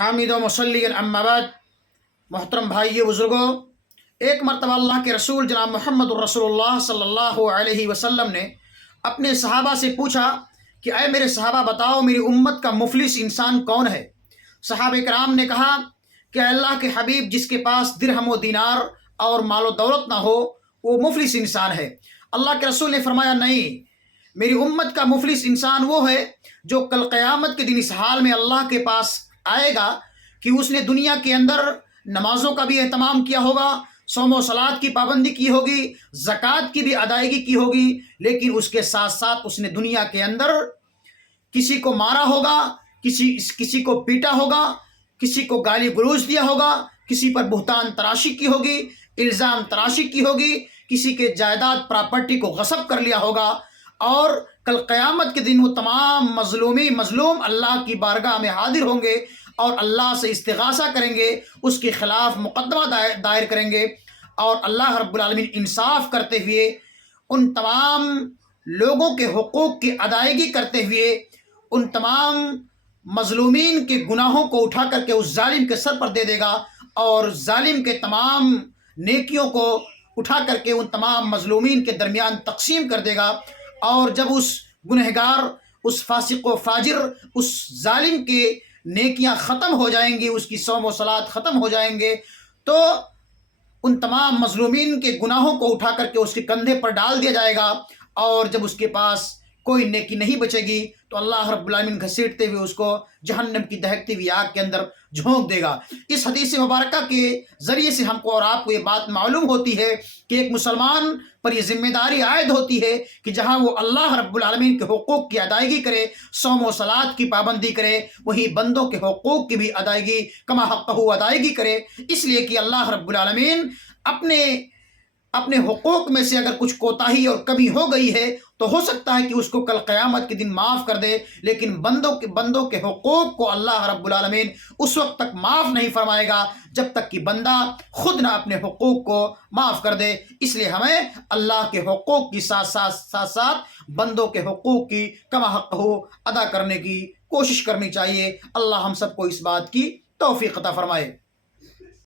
حامد و مسلین اما بعد، محترم بھائیو بزرگوں، ایک مرتبہ اللہ کے رسول جناب محمد الرسول اللہ صلی اللہ علیہ وسلم نے اپنے صحابہ سے پوچھا کہ اے میرے صحابہ بتاؤ میری امت کا مفلس انسان کون ہے؟ صحابہ کرام نے کہا کہ اے اللہ کے حبیب، جس کے پاس درہم و دینار اور مال و دولت نہ ہو وہ مفلس انسان ہے۔ اللہ کے رسول نے فرمایا نہیں، میری امت کا مفلس انسان وہ ہے جو کل قیامت کے دن اس حال میں اللہ کے پاس آئے گا کہ اس نے دنیا کے اندر نمازوں کا بھی اہتمام کیا ہوگا، صوم و صلات کی پابندی کی ہوگی، زکوٰۃ کی بھی ادائیگی کی ہوگی، لیکن اس کے ساتھ ساتھ اس نے دنیا کے اندر کسی کو مارا ہوگا، کسی کو پیٹا ہوگا، کسی کو گالی گلوچ دیا ہوگا، کسی پر بہتان تراشی کی ہوگی، الزام تراشی کی ہوگی، کسی کے جائیداد پراپرٹی کو غصب کر لیا ہوگا، اور کل قیامت کے دن وہ تمام مظلوم اللہ کی بارگاہ میں حاضر ہوں گے اور اللہ سے استغاثہ کریں گے، اس کے خلاف مقدمہ دائر کریں گے، اور اللہ رب العالمین انصاف کرتے ہوئے ان تمام لوگوں کے حقوق کی ادائیگی کرتے ہوئے ان تمام مظلومین کے گناہوں کو اٹھا کر کے اس ظالم کے سر پر دے دے گا، اور ظالم کے تمام نیکیوں کو اٹھا کر کے ان تمام مظلومین کے درمیان تقسیم کر دے گا، اور جب اس گنہگار، اس فاسق و فاجر، اس ظالم کے نیکیاں ختم ہو جائیں گی، اس کی صوم و صلات ختم ہو جائیں گے، تو ان تمام مظلومین کے گناہوں کو اٹھا کر کے اس کے کندھے پر ڈال دیا جائے گا، اور جب اس کے پاس کوئی نیکی نہیں بچے گی تو اللہ رب العالمین گھسیٹتے ہوئے اس کو جہنم کی دہکتی ہوئی آگ کے اندر جھونک دے گا۔ اس حدیث مبارکہ کے ذریعے سے ہم کو اور آپ کو یہ بات معلوم ہوتی ہے کہ ایک مسلمان پر یہ ذمہ داری عائد ہوتی ہے کہ جہاں وہ اللہ رب العالمین کے حقوق کی ادائیگی کرے، صوم و صلات کی پابندی کرے، وہیں بندوں کے حقوق کی بھی ادائیگی کما حقہ ادائیگی کرے، اس لیے کہ اللہ رب العالمین اپنے حقوق میں سے اگر کچھ کوتاہی اور کمی ہو گئی ہے تو ہو سکتا ہے کہ اس کو کل قیامت کے دن معاف کر دے، لیکن بندوں کے حقوق کو اللہ رب العالمین اس وقت تک معاف نہیں فرمائے گا جب تک کہ بندہ خود نہ اپنے حقوق کو معاف کر دے۔ اس لیے ہمیں اللہ کے حقوق کی ساتھ ساتھ بندوں کے حقوق کی کما حقہ ادا کرنے کی کوشش کرنی چاہیے۔ اللہ ہم سب کو اس بات کی توفیق عطا فرمائے۔